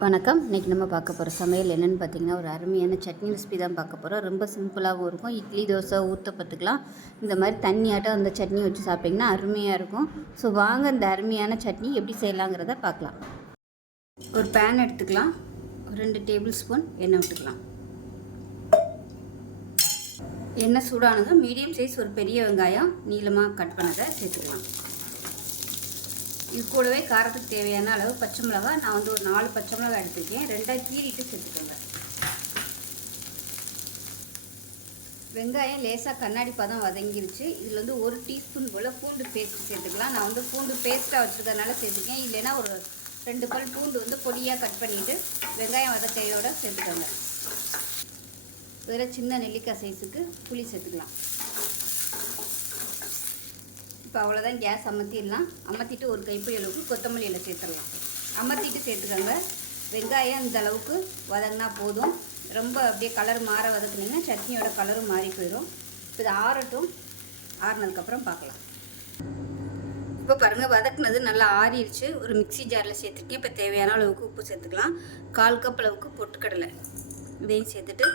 வணக்கம். இன்றைக்கி நம்ம பார்க்க போகிற சமையல் என்னென்னு பார்த்தீங்கன்னா ஒரு அருமையான சட்னி ரெசிபி தான் பார்க்க போகிறோம் ரொம்ப சிம்பிளாகவும் இருக்கும். இட்லி தோசை ஊற்றப்பத்துக்கலாம் இந்த மாதிரி தண்ணியாட்டம் அந்த சட்னி வச்சு சாப்பிட்டிங்கன்னா அருமையாக இருக்கும். ஸோ வாங்க இந்த அருமையான சட்னி எப்படி செய்யலாங்கிறத பார்க்கலாம். ஒரு பேன் எடுத்துக்கலாம். ஒரு ரெண்டு டேபிள் ஸ்பூன் எண்ணெய் விட்டுக்கலாம். எண்ணெய் சூடானதும் மீடியம் சைஸ் ஒரு பெரிய வெங்காயம் நீளமாக கட் பண்ணதை சேர்த்துக்கலாம். இது கூடவே காரத்துக்கு தேவையான அளவு பச்சை மிளகா. நான் வந்து ஒரு நாலு பச்சை மிளகா எடுத்துருக்கேன். ரெண்டாக கீறிட்டு சேர்த்துக்கோங்க வெங்காயம் லேசாக கண்ணாடி பதம் வதங்கிருச்சு. இதில் வந்து ஒரு டீஸ்பூன் போல் பூண்டு பேஸ்ட் சேர்த்துக்கலாம். நான் வந்து பூண்டு பேஸ்ட்டாக வச்சுருக்கறனால சேர்த்துக்கேன் இல்லைன்னா ஒரு ரெண்டு பல் பூண்டு வந்து பொடியாக கட் பண்ணிவிட்டு வெங்காயம் வதக்கையோடு சேர்த்துக்கோங்க. வேறு சின்ன நெல்லிக்காய் சைஸுக்கு புளி சேர்த்துக்கலாம். இப்போ அவ்வளோதான் கேஸ் அமர்த்திடலாம். அமர்த்திட்டு ஒரு கைப்பிடி அளவுக்கு கொத்தமல்லி இலை சேர்த்துடலாம். அமர்த்திட்டு சேர்த்துக்கோங்க. வெங்காயம் இந்த அளவுக்கு வதங்கினா போதும். ரொம்ப அப்படியே கலர் மாற வதக்குனீங்கன்னா சட்னியோட கலரும் மாறி போயிடும். இப்போ இது ஆறட்டும். ஆறினதுக்கப்புறம் பார்க்கலாம். இப்போ பாருங்கள் வதக்குனது நல்லா ஆறிடுச்சு. ஒரு மிக்சி ஜாரில் சேர்த்துருக்கேன். இப்போ தேவையான அளவுக்கு உப்பு சேர்த்துக்கலாம். கால் கப் அளவுக்கு பொட்டுக்கடலை இதையும் சேர்த்துட்டு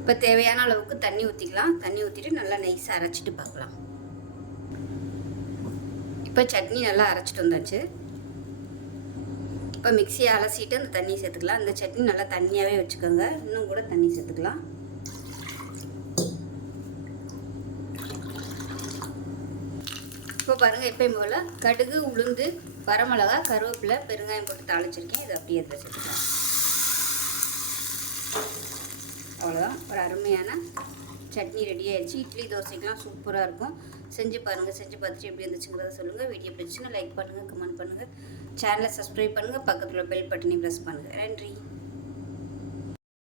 இப்போ தேவையான அளவுக்கு தண்ணி ஊற்றிக்கலாம் தண்ணி ஊற்றிட்டு நல்லா நைஸாக அரைச்சிட்டு பார்க்கலாம். இப்போ சட்னி நல்லா அரைச்சிட்டு வந்தாச்சு. இப்போ மிக்சியை அலசிட்டு அந்த தண்ணி சேர்த்துக்கலாம். அந்த சட்னி நல்லா தண்ணியாகவே வச்சுக்கோங்க. இன்னும் கூட தண்ணி சேர்த்துக்கலாம். இப்போ பாருங்கள் எப்பயும் போல் கடுகு உளுந்து வரமிளகா கருவேப்பிலை பெருங்காயம் போட்டு தாளிச்சிருக்கேன். இது அப்படியே இதில் சேர்த்துக்கலாம் அவ்வளோதான் ஒரு அருமையான சட்னி ரெடி ஆயிடுச்சு. இட்லி தோசைக்கெலாம் சூப்பராக இருக்கும். செஞ்சு பாருங்கள் செஞ்சு பார்த்துட்டு எப்படி இருந்துச்சுங்கிறத சொல்லுங்கள் வீடியோ பிடிச்சுன்னா லைக் பண்ணுங்கள் கமெண்ட் பண்ணுங்கள் சேனலை சப்ஸ்கிரைப் பண்ணுங்கள் பக்கத்தில் பெல் பட்டனையும் ப்ரெஸ் பண்ணுங்கள் நன்றி.